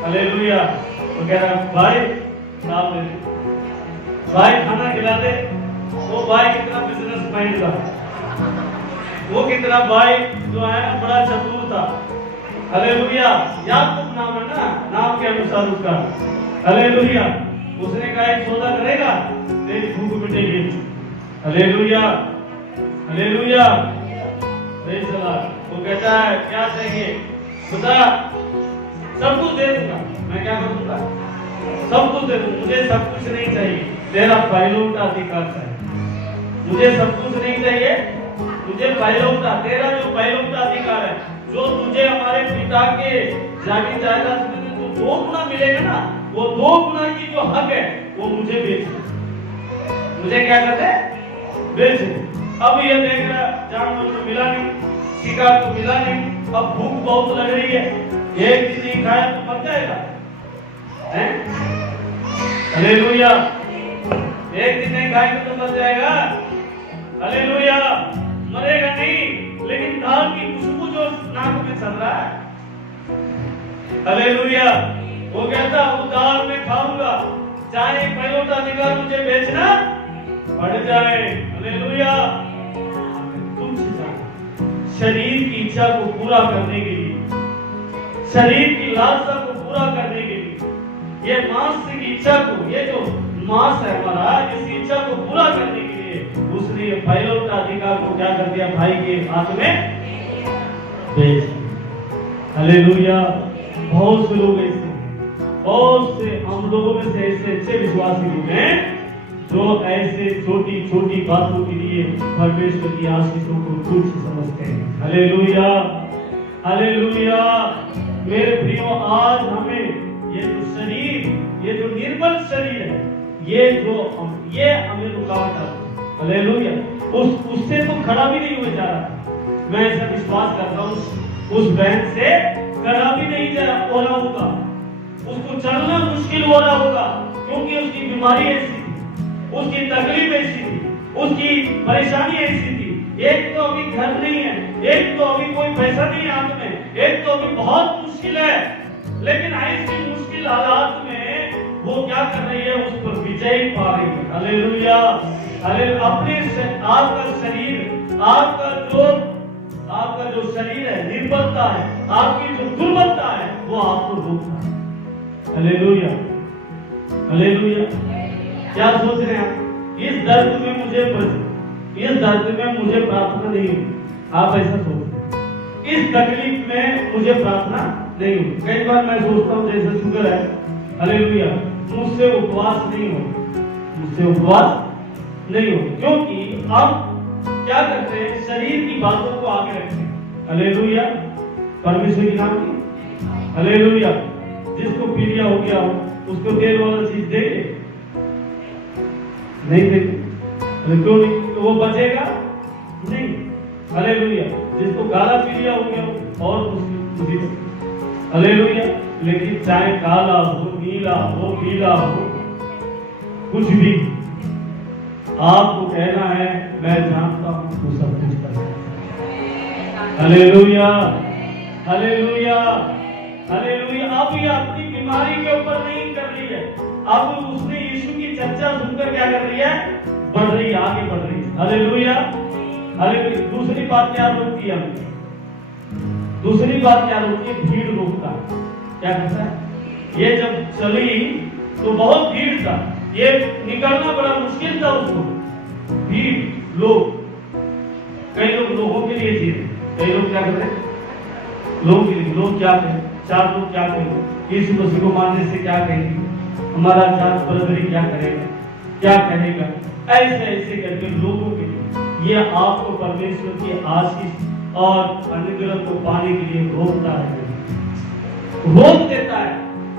हालेलुया, तो कह रहा भाई दाल दे दे, भाई खाना खिला दे। वो भाई कितना बिजनेस माइंड था, वो कितना भाई जो है बड़ा चतुर था। हालेलुया, याकूब नाम है ना, नाम के अनुसार उसका। हालेलुया, उसने कहा एक सौदा करेगा तेरी भूख मिटेगी। Hallelujah, hallelujah, praise the lord. वो कहता है क्या चाहिए? खुदा सब कुछ दे दूंगा, मैं क्या करूंगा? सब कुछ दे दूंगा, मुझे सब कुछ नहीं चाहिए, तेरा पहलू का अधिकार चाहिए। मुझे सब कुछ नहीं चाहिए, तुझे पहलू का, तेरा जो पहलू का अधिकार है, जो तुझे हमारे पिता के जागी जायदाद में जो 2 गुना मिलेगा ना, वो 2 गुना की जो हक है वो मुझे बेच। मुझे क्या करते? बेच। अब ये देख रहा जानवर तो मिला नहीं, शिकार तो मिला नहीं, अब भूख बहुत लग रही है, एक दिन नहीं खाया तो मर जाएगा। हालेलुया, एक दिन नहीं खाएगा तो मर जाएगा। हालेलुया, मरेगा नहीं, लेकिन दाल की खुशबू जो नाक में चल रहा है। हालेलुया, वो कहता वो दाल में खाऊंगा, चाहे पहलों का अधिकार मुझे बेचना पड़ जाए। हालेलुया, तुमसे शरीर की इच्छा को पूरा करने के लिए, शरीर की लालसा को पूरा करने के लिए, ये मांस की इच्छा को, ये जो मांस है हमारा, इस इच्छा को पूरा करने के लिए उसने पहलों का अधिकार को क्या कर दिया? भाई के हाथ में बेच दिया। हालेलुया, बहुत से लोग ऐसे, बहुत से हम लोगों में से ऐसे अच्छे विश्वासी लोग हैं जो ऐसे छोटी छोटी बातों के लिए परमेश्वर की आशीषों को तुच्छ समझते हैं। Hallelujah, hallelujah. मेरे प्रियो, आज हमें ये जो शरीर, ये जो निर्बल शरीर है, ये हमें रुकावट है। हालेलुया, उससे तो खड़ा भी नहीं हो जा रहा। मैं ऐसा विश्वास करता हूँ उस बहन से खड़ा भी नहीं हो रहा होगा, उसको चलना मुश्किल हो रहा होगा, क्योंकि उसकी बीमारी ऐसी थी, उसकी तकलीफ ऐसी थी, उसकी परेशानी ऐसी थी। एक तो अभी घर नहीं है, एक तो अभी कोई पैसा नहीं हाथ में, एक तो अभी बहुत मुश्किल है, लेकिन ऐसी मुश्किल हालात में वो क्या कर रही है? उस पर विजय पा रही है। Hallelujah, hallelujah. अपने आपका शरीर, आपका जो शरीर है, निर्बलता है, आपकी जो दुर्बलता है, वो आपको रोकता है। Hallelujah, hallelujah. क्या सोच रहे हैं आप? इस दर्द में मुझे प्रार्थना नहीं हुई, आप ऐसा सोचते। इस तकलीफ में मुझे प्रार्थना नहीं हुई। कई बार मैं सोचता हूँ जैसे शुगर है, हालेलुया, मुझसे उपवास नहीं हो, क्योंकि अब क्या करते हैं, शरीर की बातों को आगे रखते हैं। हालेलुया, परमेश्वर के नाम की हालेलुया। जिसको पीलिया हो गया हो उसको तेल वाला चीज देंगे नहीं देंगे, क्यों नहीं? तो वो बचेगा नहीं। हालेलुया। जिसको काला पीलिया हो गया हो और उसकी हालेलुया, लेकिन चाहे काला हो, नीला हो, पीला हो, कुछ भी आपको कहना है मैं जानता हूं तू सब कुछ कर सकता है। Hallelujah, hallelujah, hallelujah. अब ये अपनी बीमारी के ऊपर नहीं कर रही है, अब उसने यीशु की चर्चा सुनकर क्या कर रही है, बढ़ रही है, आगे बढ़ रही है। Hallelujah, hallelujah. दूसरी बात क्या रोकती है हमें, दूसरी बात क्या रोकती है, भीड़ रोकता है। क्या कहता है, ये जब चली तो बहुत भीड़ था, ये निकलना बड़ा मुश्किल था उसको। भीड़, लोग, कई लोग लोगों के लिए जी रहे, कई लोग क्या कर रहे हैं, लोगों के लिए। लोग क्या कहें, चार लोग क्या कहेंगे, यीशु मसीह को मानने से क्या कहेंगे, हमारा चार बरदरी क्या करेगा, क्या कहेगा, ऐसे ऐसे करके लोगों के लिए ये आपको परमेश्वर की आशीष और अनुग्रह को पाने के लिए रोकता है, रोक देता है।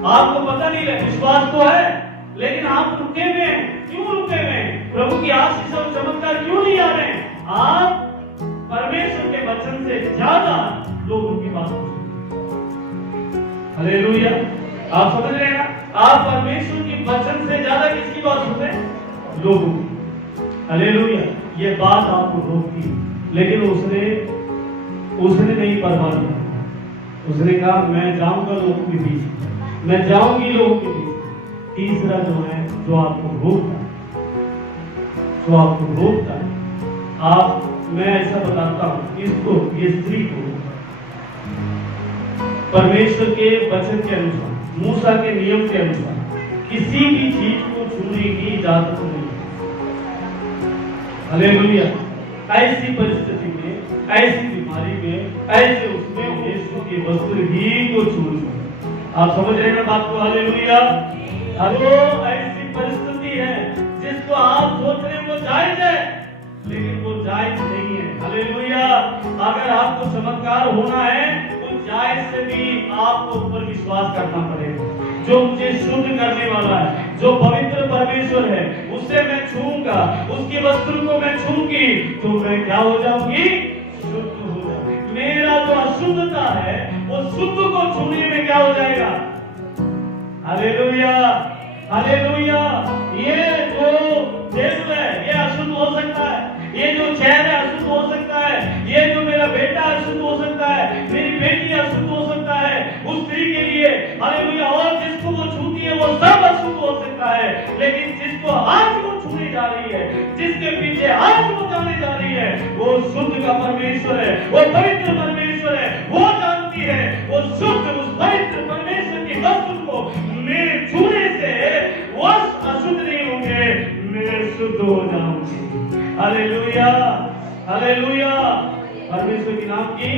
आपको पता नहीं है, विश्वास तो है लेकिन आप रुके हुए हैं। क्यों रुके हुए हैं? प्रभु की आशीष और चमत्कार क्यों नहीं आ रहे हैं? आप परमेश्वर के वचन से ज्यादा लोगों की बात हालेलुया। आप समझ रहे हैं ना? आप परमेश्वर की वचन से ज्यादा किसकी बात सुनते हैं? लोगों की। हालेलुया। ये बात आपको रोकती है, लेकिन उसने नहीं परवाह किया। उसने कहा मैं जाऊंगा लोगों के बीच, मैं जाऊंगी लोगों के बीच। तीसरा जो है, जो आपको रोकता है, जो आपको रोकता है, मैं ऐसा बताता हूं इसको, ये स्त्री को परमेश्वर के वचन के अनुसार, मूसा के नियम के अनुसार किसी भी चीज को छूने की इजाजत नहीं। हालेलुया। ऐसी परिस्थिति में, ऐसी बीमारी में, ऐसे उसमें यीशु के वस्त्र ही को छूना। आप समझ रहे हैं बात को? हालेलुया। वो ऐसी परिस्थिति है जिसको आप सोच रहे हैं वो जायज है, लेकिन वो जायज नहीं है। हालेलुया। अगर आपको चमत्कार होना है तो जायज से भी आपको ऊपर विश्वास करना पड़ेगा। जो मुझे शुद्ध करने वाला है, जो पवित्र परमेश्वर है, उससे मैं छूऊंगा, उसके वस्त्र को मैं छूऊंगी तो मैं क्या हो जाऊंगी? शुद्ध हो जाऊंगी। मेरा जो अशुद्धता है वो शुद्ध को छूने में क्या हो जाएगा? Hallelujah, hallelujah. ये जो देव है ये अशुद्ध हो सकता है, ये जो चेहरा है अशुद्ध हो सकता है, ये जो मेरा बेटा अशुद्ध हो सकता है, मेरी बेटी अशुद्ध हो सकता है उस स्त्री के लिए। हालेलुया। और जिसको वो छूती है वो सब अशुद्ध हो सकता है, लेकिन जिसको आज वो छूने जा रही है, जिसके पीछे आज वो जाने जा रही है, वो शुद्ध का परमेश्वर है, वो पवित्र परमेश्वर है। वो जानती है वो शुद्ध उस पवित्र परमेश्वर की वस्तु को मेरे छूने से वो अशुद्ध नहीं होंगे, मैं शुद्ध हो जाऊंगी। Hallelujah, hallelujah. परमेश्वर के नाम की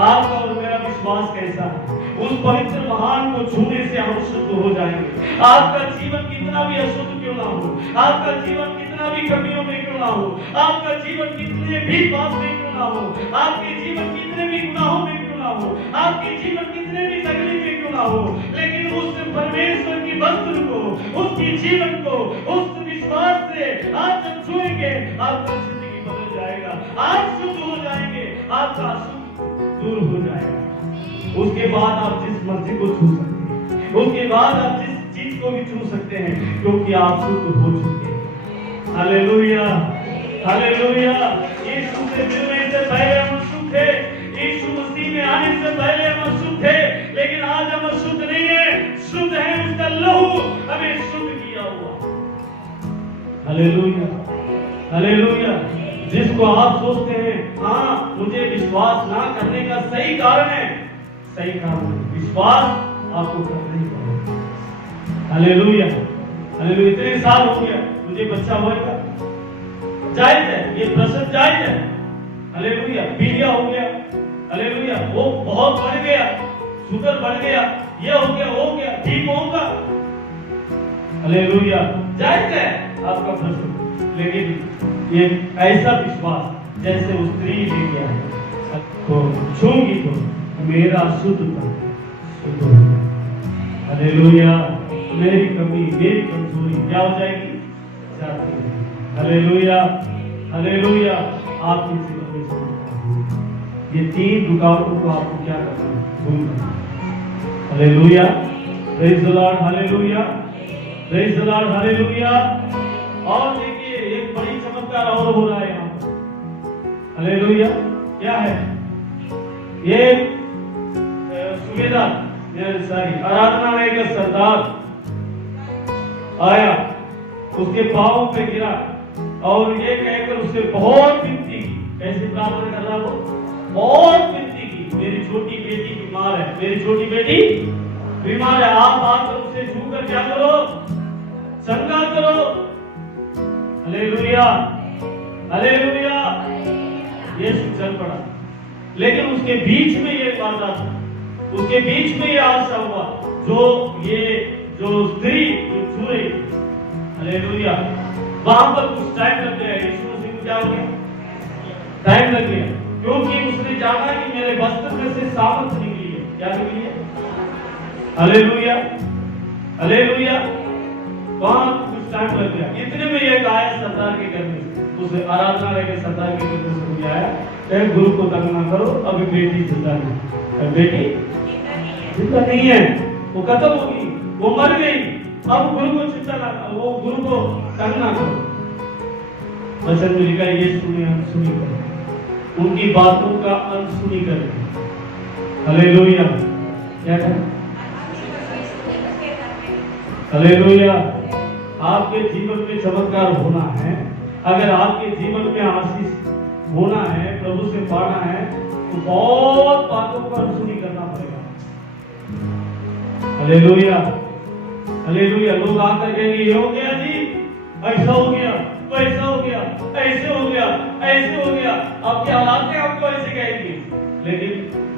आपका और मेरा विश्वास कैसा है? उस पवित्र महान को छूने से हम शुद्ध हो जाएंगे। आपका जीवन कितना भी अशुद्ध क्यों ना हो, आपका जीवन कितना भी कमियों में क्यों ना हो, आपका जीवन कितने भी पाप में क्यों ना हो, आपके जीवन कितने भी गुनाहों में क्यों ना हो, आपके जीवन कितने भी तकलीफ में क्यों ना हो, लेकिन उस परमेश्वर की वस्तु को, उसकी जीवन को, उस विश्वास से आप जब छुएंगे आपका जिंदगी बदल जाएगा। आप शुद्ध हो जाएंगे, आपका अशुद्ध दूर हो जाएगा। उसके बाद आप जिस मर्जी को छू सकते हैं, उसके बाद आप जिस चीज को भी छू सकते हैं, क्योंकि आप शुद्ध हो चुके हैं। Hallelujah, hallelujah. यीशु से मिलने से पहले हम अशुद्ध थे, यीशु मसीह में आने से पहले हम अशुद्ध थे, लेकिन आज हम अशुद्ध नहीं है, शुद्ध है। उसका लहू हमें शुद्ध किया हुआ। Hallelujah, hallelujah. जिसको आप सोचते हैं हाँ मुझे विश्वास ना करने का सही कारण है, सही कारण है, विश्वास आपको करना ही पड़ेगा। Hallelujah, hallelujah. इतने साल हो गया मुझे बच्चा होगा, जायज है, ये प्रश्न जायज है। हालेलुया। पीलिया हो गया, हालेलुया, वो बहुत बढ़ गया, शुगर बढ़ गया, ये हो गया, वो हो गया, ठीक होगा। हालेलुया। जायज है आपका प्रश्न, लेकिन ये ऐसा विश्वास जैसे उस स्त्री ने किया है, तो छूंगी तो मेरा शुद्धता शुद्ध हो जाएगा। हालेलुया। मेरी कमी, मेरी कमजोरी क्या हो जाएगी? जाती है। Hallelujah, hallelujah. आपकी जीवन में समझ ये 3 रुकावटों को आपको क्या करना है? भूलना। Hallelujah, praise the Lord, hallelujah, praise the Lord, hallelujah. और देखिए एक बड़ी चमत्कार और हो रहा है यहाँ पर। हालेलुया। क्या है? ये सुबेदार आराधनालय का सरदार आया, उसके पांव पे गिरा और ये कहकर उससे बहुत विनती की। कैसे प्रार्थना कर रहा वो? बहुत विनती की, मेरी छोटी बेटी बीमार है, मेरी छोटी बेटी बीमार है, आप आकर उसे छूकर क्या करो? चंगा करो। Hallelujah, hallelujah. यीशु चल पड़ा, लेकिन उसके बीच में ये वादा था, उसके बीच में ये आशा हुआ, जो स्त्री जो छू रही, हालेलुया, वहां पर कुछ टाइम लग गया। यीशु मसीह को क्या हो गया? टाइम लग गया, क्योंकि उसने जाना कि मेरे वस्त्र में से सामर्थ निकली है। क्या निकली है? Hallelujah, hallelujah. वहां कुछ टाइम लग गया। इतने में एक आया सरदार के घर में, उस आराधनालय के सरदार के घर में आया, कहे गुरु को तंग ना करो, अभी बेटी जिंदा नहीं, बेटी जिंदा नहीं है, वो खत्म होगी, वो मर गई। अब गुरु को चिंता ना, वो गुरु को तंग ना करो। वचन में लिखा है, ये सुनी अनसुनी करें, उनकी बातों का अनसुनी करें। हालेलुया। क्या करें? हालेलुया। आपके जीवन में चमत्कार होना है, अगर आपके जीवन में आशीष होना है, प्रभु से पाना है, तो बहुत बातों का अनसुनी करना पड़ेगा। Hallelujah, hallelujah. लोग आकर कहेंगे ये हो गया जी, ऐसा हो गया, वैसा हो गया, ऐसे हो गया, ऐसे हो गया, आपके हालात में आपको ऐसे कहेंगे, लेकिन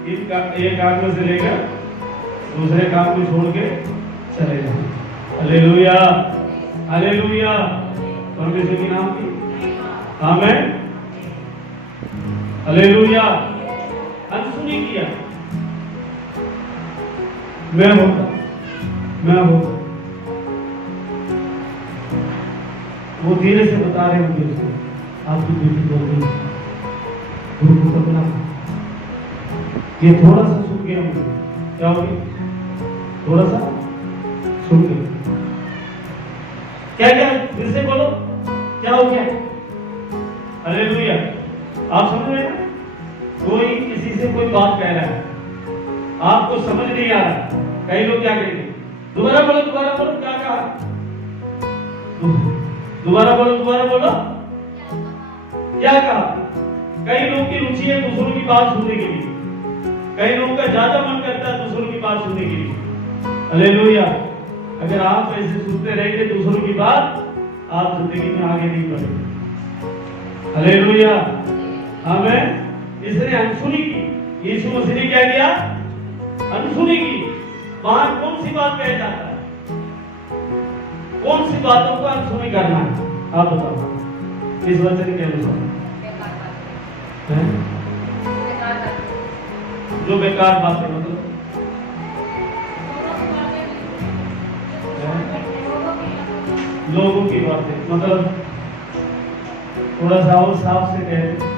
इनका एक काम में से लेकर दूसरे काम को छोड़ के चले जाए। Hallelujah, hallelujah. परमेश्वर के नाम की आमीन। हालेलुया। अनसुनी किया, मैं होगा, मैं होगा। वो धीरे से बता रहे होंगे उसको, आपकी बेटी बोल रही है, गुरु को तकना। ये थोड़ा सा सुन गया मुझे, क्या हो गया? थोड़ा सा सुन गया। क्या क्या? फिर से बोलो, क्या हो गया? हालेलुया। आप समझ रहे हैं? कोई किसी से कोई बात कह रहा है, आपको समझ नहीं आ रहा, कई लोग क्या कहेंगे? दोबारा बोलो, दोबारा बोलो, क्या कहा? दोबारा बोलो, दोबारा बोलो, क्या कहा? कई लोग की रुचि है दूसरों की बात सुनने के लिए, कई लोगों का ज्यादा मन करता है दूसरों की बात सुनने के लिए। हालेलुया। अगर आप ऐसे सुनते रहेंगे दूसरों की बात, आप जिंदगी में आगे नहीं बढ़ेंगे। हालेलुया, आमीन। इसने अनसुनी की, यीशु मसीह ने क्या किया? अनसुनी की। वहां कौन सी बात कह जाता है? कौन सी बातों को अनसुनी करना है? आप बताओ इस वचन के अनुसार। जो बेकार बातें, मतलब लोगों की बातें, मतलब थोड़ा सा और साफ से कहें,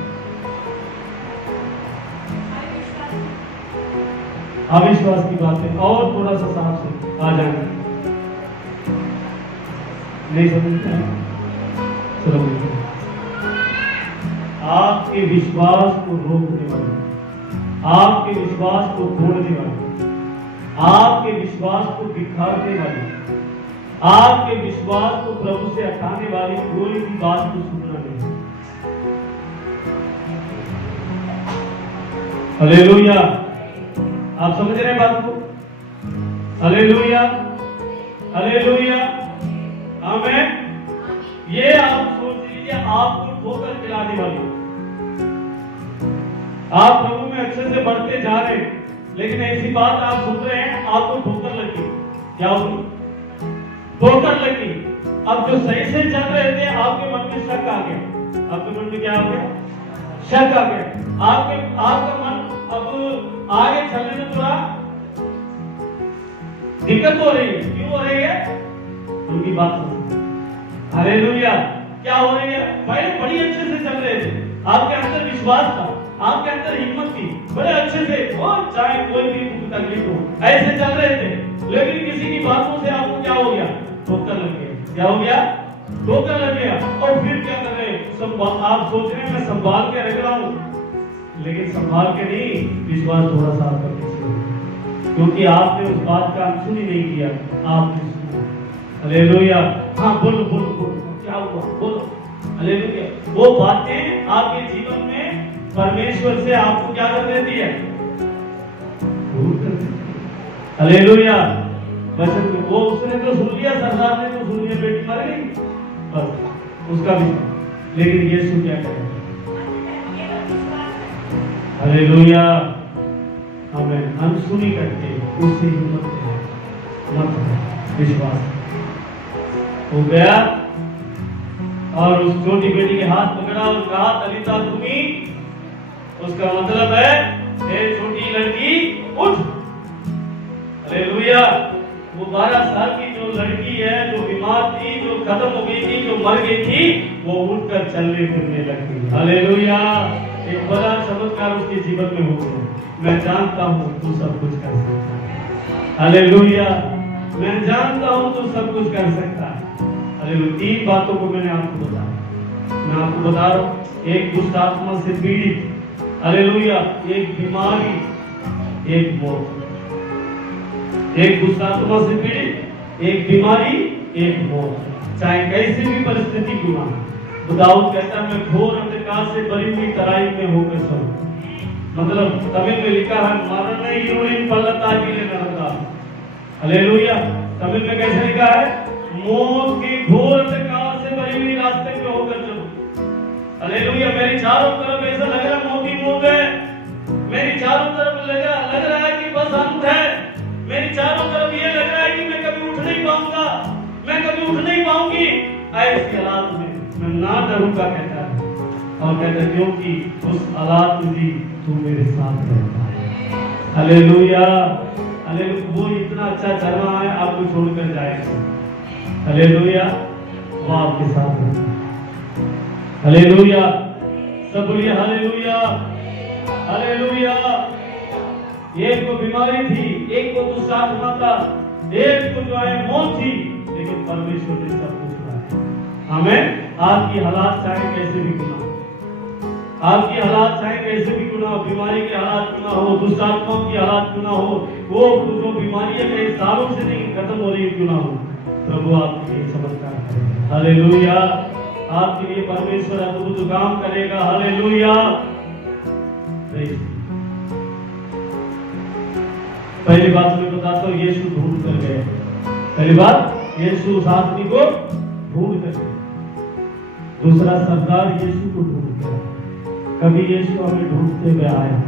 अविश्वास की बातें, और थोड़ा सा साफ से आ जाए। नहीं समझते हैं? चलो, आपके विश्वास को रोकने वाले, आपके विश्वास को तोड़ने वाले, आपके विश्वास को बिखारने वाले, आपके विश्वास को प्रभु से हटाने वाली कोई भी बात को सुनना नहीं। हालेलुया। आप समझ रहे हैं बात को? हालेलुया, हालेलुया, आमीन। ये आप सोच लीजिए, आपको ठोकर खिलाने वाली। आप प्रभु में अच्छे से बढ़ते जा रहे हैं, लेकिन ऐसी बात आप सुन रहे हैं, आपको ठोकर लगी। क्या होगी? ठोकर लगी। अब जो सही से चल रहे थे, आपके मन में शक आ गया। आपके मन में क्या हो गया? शक आ गया, आपका मन अब आगे चलने में थोड़ा दिक्कत हो रही है। क्यों हो रही है? उनकी बात सुनो। हालेलुया। क्या हो रही है? पहले बड़ी अच्छे से चल रहे थे, आपके अंदर विश्वास था, आपके अंदर हिम्मत थी, बड़े अच्छे से, और चाहे कोई भी तकलीफ हो ऐसे चल रहे थे। लेकिन किसी की बातों से आपको क्या हो गया? ठोकर लग गया। क्या हो गया? ठोकर लग गया। और फिर क्या कर रहे? सब आप सोच रहे हैं मैं संभाल के रख रहा हूं, लेकिन संभाल के नहीं, विश्वास थोड़ा सा आपका पीछे हो गया, क्योंकि आपने उस बात का अनसुन ही नहीं किया, आपने सुना। हालेलुया। हाँ बोलो बोलो बोलो, क्या हुआ? बोलो। हालेलुया। वो बातें आपके जीवन में परमेश्वर से आपको क्या कर देती है? हालेलुया। वचन में वो उसने तो सुन लिया, सरदार ने तो सुन लिया, बेटी मर गई, बस उसका भी। लेकिन यीशु क्या करे? हालेलुया। हमें अनसुनी करके उससे हिम्मत मत विश्वास हो गया। और उस छोटी बेटी के हाथ पकड़ा और कहा तलीता तुमी, उसका मतलब है ए छोटी लड़की उठ। हालेलुया। वो 12 साल की जो लड़की है, जो बीमार थी, जो खत्म हो गई थी, जो मर गई थी, वो उठकर चलने फिरने लगती। हालेलुया। एक बड़ा चमत्कार उसके जीवन में हो गया। मैं जानता हूँ तू सब कुछ कर सकता है। हालेलुया। मैं जानता हूँ तू सब कुछ कर सकता है। हालेलुया। 3 बातों को मैंने आपको बताया, मैं आपको बता रहा हूँ। एक दुष्ट आत्मा से पीड़ित, हालेलुया, एक बीमारी, एक मौत। एक दुष्ट आत्मा से पीड़ित, एक बीमारी, एक मौत, चाहे कैसी भी परिस्थिति क्यों ना। दाऊद कहता है मैं घोर अंधकार से भरी हुई तराई में होकर चलूं। मतलब तमिल में लिखा है मरण यूरिन पल्लतागिले नरका। हालेलुया। तमिल में कैसे लिखा है? मौत की घोर अंधकार से भरी हुई रास्ते पे होकर चलूं। हालेलुया। मेरी चारों तरफ ऐसा लग रहा है मौत ही मौत है, मेरी चारों तरफ लग रहा है कि बस अंत है, मेरी चारों तरफ ये लग रहा है कि मैं कभी उठ नहीं पाऊंगा, मैं कभी उठ नहीं पाऊंगी। ऐसे हालात में मैं ना डरूंगा, कहता है। और कहता है क्योंकि उस हालात में भी तू मेरे साथ रहता है। हालेलुया। हालेलुया। वो इतना अच्छा चलना है, आपको छोड़कर जाएगा। हालेलुया। वो आपके साथ रहता है। हालेलुया। सब बोलिए हालेलुया। हालेलुया। एक को बीमारी थी, एक को दुष्ट आत्मा था, एक को जो है मौत थी, लेकिन परमेश्वर ने सब कुछ छुड़ाया। हमें आपकी हालात चाहे कैसे भी गुना हो, आपकी हालात चाहे कैसे भी गुना हो, बीमारी के हालात क्यों ना हो, दुष्ट आत्माओं की हालात क्यों ना हो, वो जो बीमारियां कई सालों से नहीं खत्म हो रही क्यों ना हो, प्रभु आपके लिए चमत्कार करेगा। हालेलुया। आपके लिए परमेश्वर अद्भुत काम करेगा। हालेलुया। पहली बात मैं बताता हूँ, यीशु ढूंढ कर गए। पहली बात, यीशु उस आदमी को ढूंढ कर गए। दूसरा, सरदार यीशु को ढूंढ कर। कभी यीशु हमें ढूंढते हुए आया,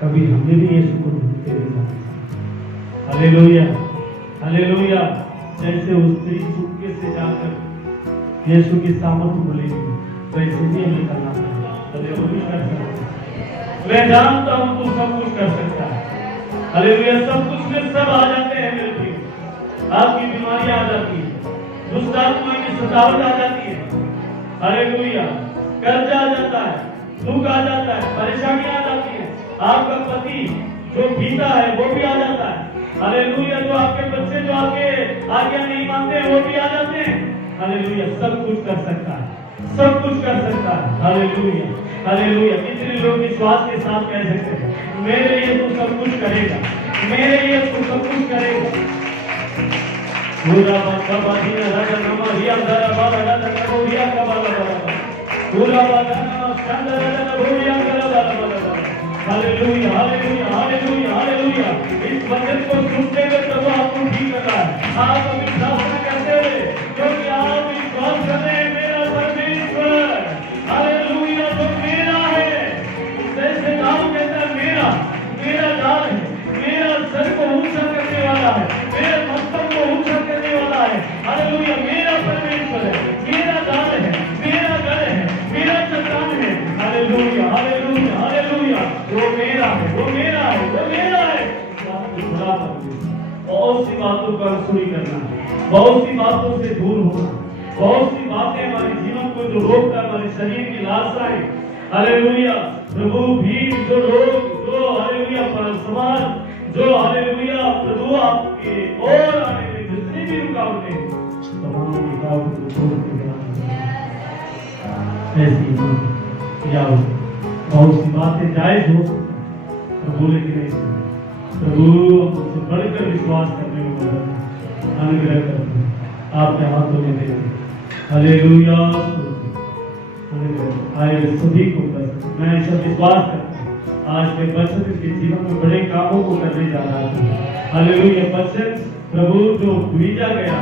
कभी हमने भी यीशु को ढूंढते हुए जाना। हालेलुया। हालेलुया। जैसे उस स्त्री चुपके से जाकर यीशु की सामर्थ्य को लेगी, वैसे भी हमें करना पड़ेगा। मैं जानता हूँ तू सब कुछ कर सकता है। हालेलुया। सब कुछ में सब आ जाते हैं मेरे प्रिय। आपकी बीमारियां आ जाती है, दुष्ट आत्मा की सतावट आ जाती है। हालेलुया। कर्जा आ जाता है, दुख आ जाता है, परेशानियां आ जाती है, आपका पति जो पीता है वो भी आ जाता है। हालेलुया। जो आपके बच्चे जो आपके आज्ञा नहीं मानते हैं वो भी आ जाते हैं। हालेलुया। सब कुछ कर सकता है, सब कुछ कर सकता है। हालेलुया। हालेलुया। कितने लोग विश्वास के साथ कह सकते हैं मेरे लिए तू सब कुछ करेगा, मेरे लिए तू सब कुछ करेगा। पूरा बाबा बादिया राजा नमा रिया दारा बाबा राजा नको रिया का बाबा बाबा पूरा बाबा नमा चंद्र राजा नको रिया का बाबा बाबा। हालेलुया। हालेलुया। हालेलुया। हालेलुया। इस वचन को सुनते हुए प्रभु आपको ठीक कर रहा है। आप अभी प्रार्थना करते हुए, क्योंकि आप विश्वास कर रहे हैं मेरा परमेश्वर, हालेलुया, जो मेरा है। जैसे नाम कहता है मेरा, मेरा जाल है, मेरा सर को ऊंचा करने वाला है, मेरे मस्तक को ऊंचा करने वाला है। हालेलुया। मेरा परमेश्वर है, मेरा जाल है, मेरा गढ़ है, मेरा चट्टान है। हालेलुया। बातों का अनसुनी करना, बहुत सी बातों से दूर होना, बहुत सी बातें हमारे जीवन को जो रोकता है, हमारे शरीर की लालसाएं, हालेलुया, प्रभु भीड़ जो लोग जो हालेलुया समाज जो हालेलुया प्रभु आपके और आने में जितनी भी रुकावटें हैं, तमाम रुकावटों को छोड़ के ऐसी जाओ। बहुत सी बातें जायज हो सकता है, प्रभु लेकिन नहीं, प्रभु हमसे बढ़कर विश्वास करने में मदद अनुग्रह करते हैं, आपके हाथों में देते हैं। हालेलुया, आए सभी को कर, मैं ऐसा विश्वास करता हूँ आज के बचन के जीवन में बड़े कामों को करने जा रहा हूँ। हालेलुया, बचन प्रभु जो बीजा गया,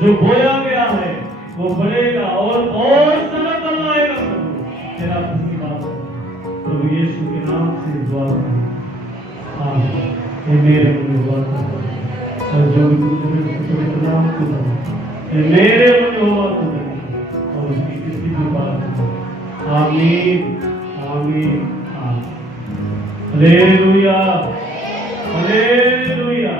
जो बोया गया है, वो बढ़ेगा और समय बन आएगा। प्रभु तेरा खुशी बात है, प्रभु यीशु के नाम से दुआ करें, आमीन। ये मेरे मन में दुआ करो और जो भी तुझे नाम को दो, ये मेरे मन में हुआ तो और उसकी किसी भी बात को, आमीन आमीन आमीन। Hallelujah hallelujah.